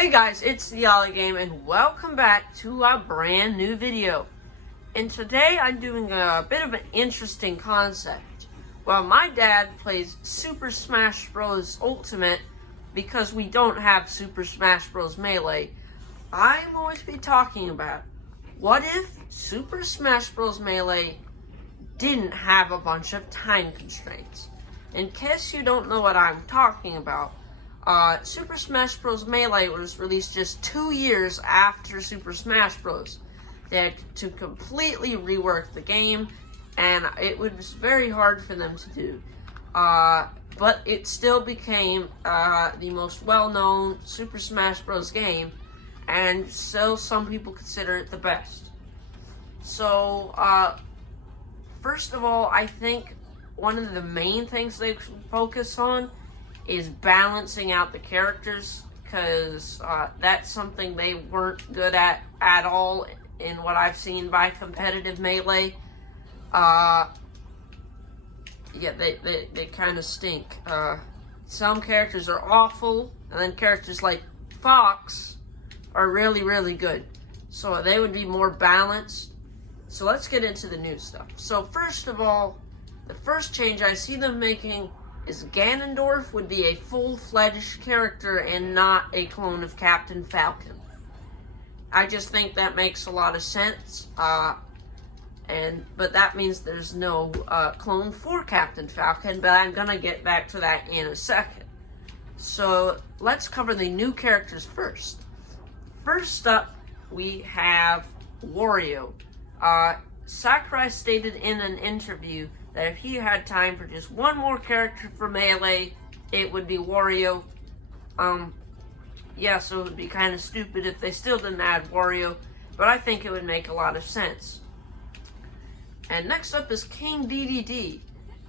Hey guys, it's the Ollie Game and welcome back to a brand new video. And today I'm doing a bit of an interesting concept. Well, my dad plays Super Smash Bros. Ultimate because we don't have Super Smash Bros. Melee. I'm going to be talking about what if Super Smash Bros. Melee didn't have a bunch of time constraints. In case you don't know what I'm talking about, Super Smash Bros. Melee was released just 2 years after Super Smash Bros. They had to completely rework the game, and it was very hard for them to do. But it still became the most well-known Super Smash Bros. Game, and so some people consider it the best. So, first of all, I think one of the main things they focus on is balancing out the characters, because that's something they weren't good at all in what I've seen by competitive Melee. Yeah, they kind of stink. Some characters are awful, and then characters like Fox are really, really good. So they would be more balanced. So let's get into the new stuff. So first of all, the first change I see them making is Ganondorf would be a full-fledged character and not a clone of Captain Falcon. I just think that makes a lot of sense, but that means there's no clone for Captain Falcon, but I'm gonna get back to that in a second. So let's cover the new characters first. First up, we have Wario. Sakurai stated in an interview that if he had time for just one more character for Melee, it would be Wario. Yeah, so it would be kind of stupid if they still didn't add Wario, but I think it would make a lot of sense. And next up is King DDD.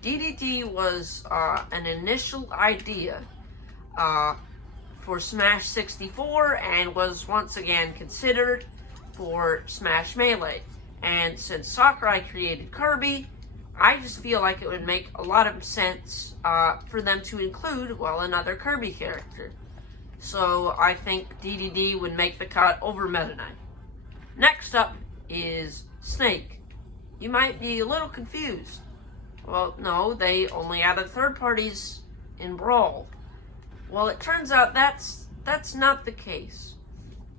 DDD was an initial idea for Smash 64 and was once again considered for Smash Melee. And since Sakurai created Kirby, I just feel like it would make a lot of sense for them to include, well, another Kirby character. So I think DDD would make the cut over Meta Knight. Next up is Snake. You might be a little confused. Well, no, they only added third parties in Brawl. Well, it turns out that's not the case.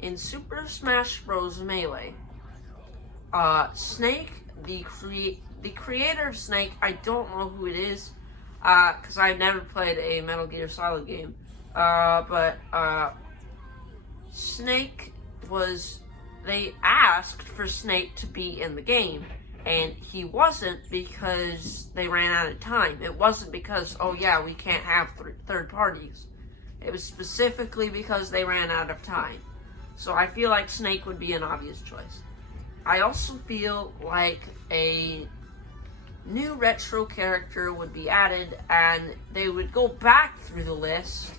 In Super Smash Bros. Melee, Snake, the creator of Snake, I don't know who it is, because I've never played a Metal Gear Solid game, but Snake they asked for Snake to be in the game, and he wasn't because they ran out of time. It wasn't because, oh yeah, we can't have third parties. It was specifically because they ran out of time. So I feel like Snake would be an obvious choice. I also feel like a new retro character would be added, and they would go back through the list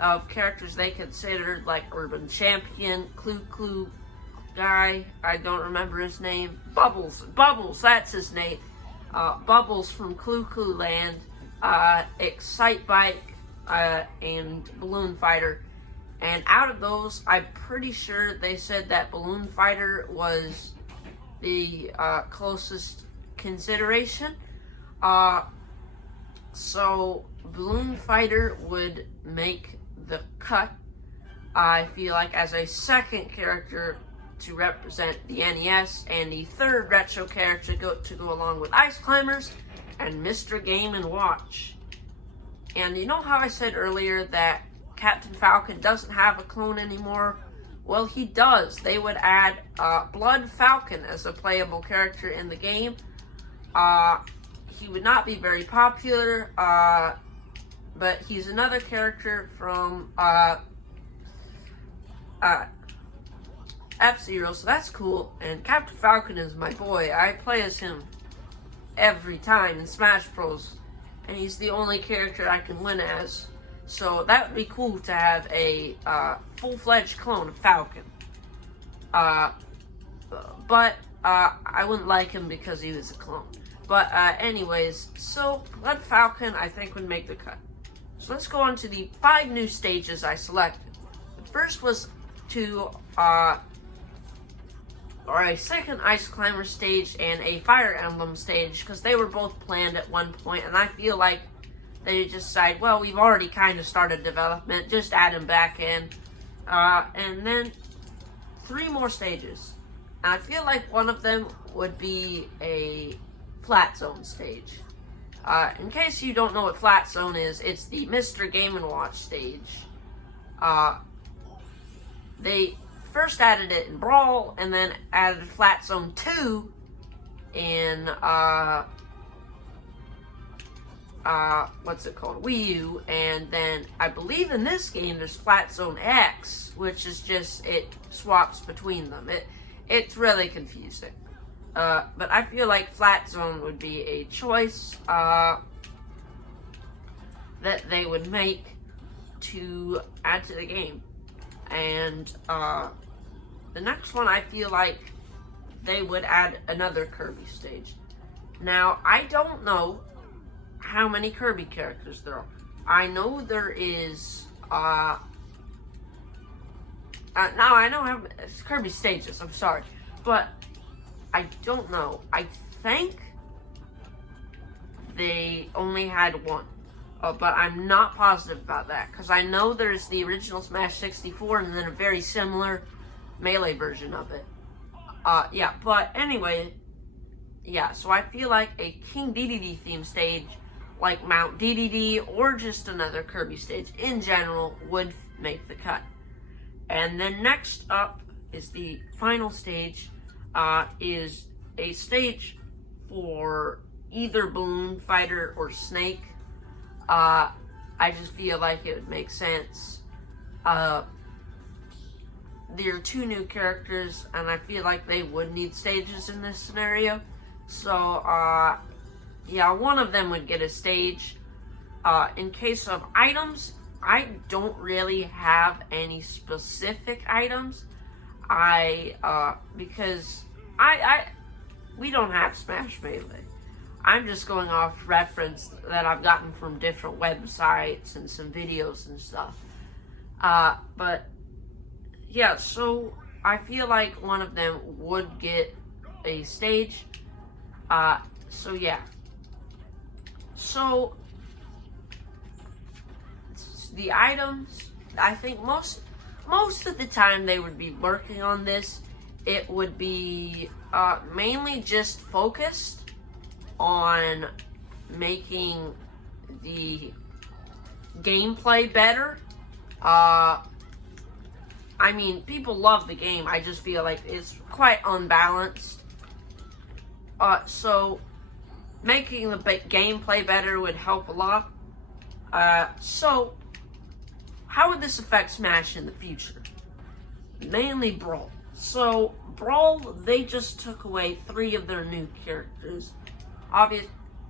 of characters they considered, like Urban Champion, Clue guy, I don't remember his name, Bubbles, that's his name, Bubbles from Clue Land, Excitebike, and Balloon Fighter. And out of those, I'm pretty sure they said that Balloon Fighter was the closest consideration. So Balloon Fighter would make the cut, I feel like, as a second character to represent the NES, and the third retro character to go along with Ice Climbers and Mr. Game & Watch. And you know how I said earlier that Captain Falcon doesn't have a clone anymore? Well, he does. They would add Blood Falcon as a playable character in the game. He would not be very popular, but he's another character from F-Zero, so that's cool. And Captain Falcon is my boy. I play as him every time in Smash Bros. And he's the only character I can win as. So that would be cool to have a full-fledged clone of Falcon. But I wouldn't like him because he was a clone. But anyways, so Blood Falcon I think would make the cut. So let's go on to the 5 new stages I selected. The first was to, or a second Ice Climber stage and a Fire Emblem stage, because they were both planned at one point, and I feel like they just decided, well, we've already kind of started development, just add them back in. And then 3 more stages. And I feel like one of them would be a Flat Zone stage. In case you don't know what Flat Zone is, it's the Mr. Game & Watch stage. They first added it in Brawl, and then added Flat Zone 2 in, what's it called? Wii U, and then I believe in this game there's Flat Zone X, which is just, it swaps between them. It's really confusing. But I feel like Flat Zone would be a choice, that they would make to add to the game. And, the next one, I feel like they would add another Kirby stage. Now, I don't know how many Kirby characters there are. I know there is, now I know how it's Kirby stages, I'm sorry. But, I don't know. I think they only had 1. But I'm not positive about that, because I know there's the original Smash 64 and then a very similar Melee version of it. Yeah, but anyway, yeah, so I feel like a King Dedede theme stage, like Mount Dedede, or just another Kirby stage in general, would make the cut. And then next up is the final stage, is a stage for either Balloon Fighter or Snake. I just feel like it would make sense. There are 2 new characters, and I feel like they would need stages in this scenario. So, yeah, one of them would get a stage. In case of items, I don't really have any specific items. Because we don't have Smash Melee. I'm just going off reference that I've gotten from different websites and some videos and stuff. But, yeah, so I feel like one of them would get a stage. So, yeah. So, the items, I think most of the time they would be working on this, it would be mainly just focused on making the gameplay better. I mean, people love the game. I just feel like it's quite unbalanced. So, making the gameplay better would help a lot. So, how would this affect Smash in the future? Mainly Brawl. So, Brawl, they just took away 3 of their new characters.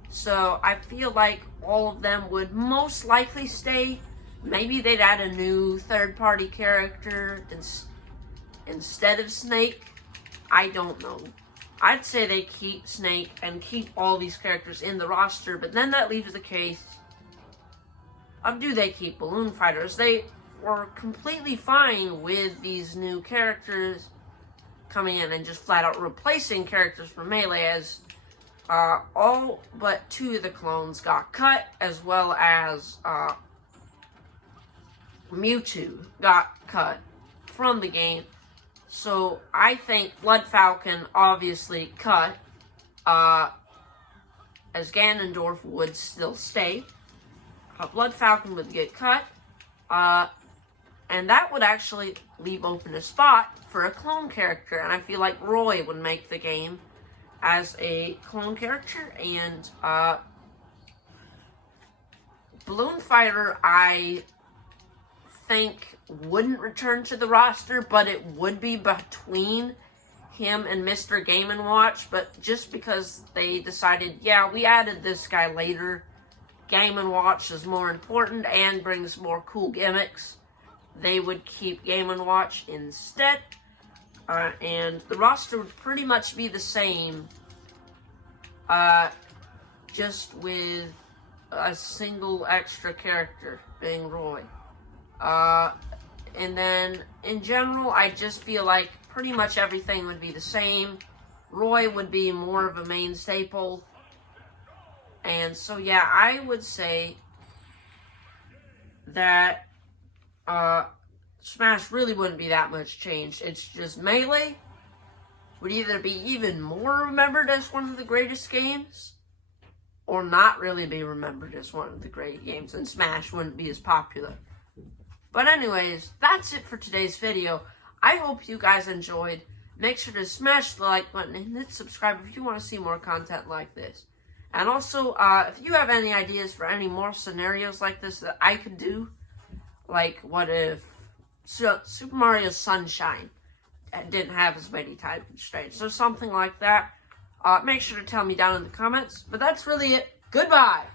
So, I feel like all of them would most likely stay. Maybe they'd add a new third-party character instead of Snake. I don't know. I'd say they keep Snake and keep all these characters in the roster, but then that leaves the case of, do they keep Balloon Fighters? They were completely fine with these new characters coming in and just flat out replacing characters from Melee, as all but 2 of the clones got cut, as well as Mewtwo got cut from the game. So I think Blood Falcon obviously cut, as Ganondorf would still stay. Blood Falcon would get cut, and that would actually leave open a spot for a clone character, and I feel like Roy would make the game as a clone character, and Balloon Fighter, I think, wouldn't return to the roster, but it would be between him and Mr. Game & Watch, but just because they decided, yeah, we added this guy later, Game & Watch is more important and brings more cool gimmicks, they would keep Game & Watch instead, and the roster would pretty much be the same, just with a single extra character being Roy. And then, in general, I just feel like pretty much everything would be the same. Roy would be more of a main staple. And so, yeah, I would say that Smash really wouldn't be that much changed. It's just Melee would either be even more remembered as one of the greatest games, or not really be remembered as one of the great games, and Smash wouldn't be as popular. But anyways, that's it for today's video. I hope you guys enjoyed. Make sure to smash the like button and hit subscribe if you want to see more content like this. And also, if you have any ideas for any more scenarios like this that I could do, like what if Super Mario Sunshine didn't have as many time constraints, or something like that, make sure to tell me down in the comments. But that's really it. Goodbye!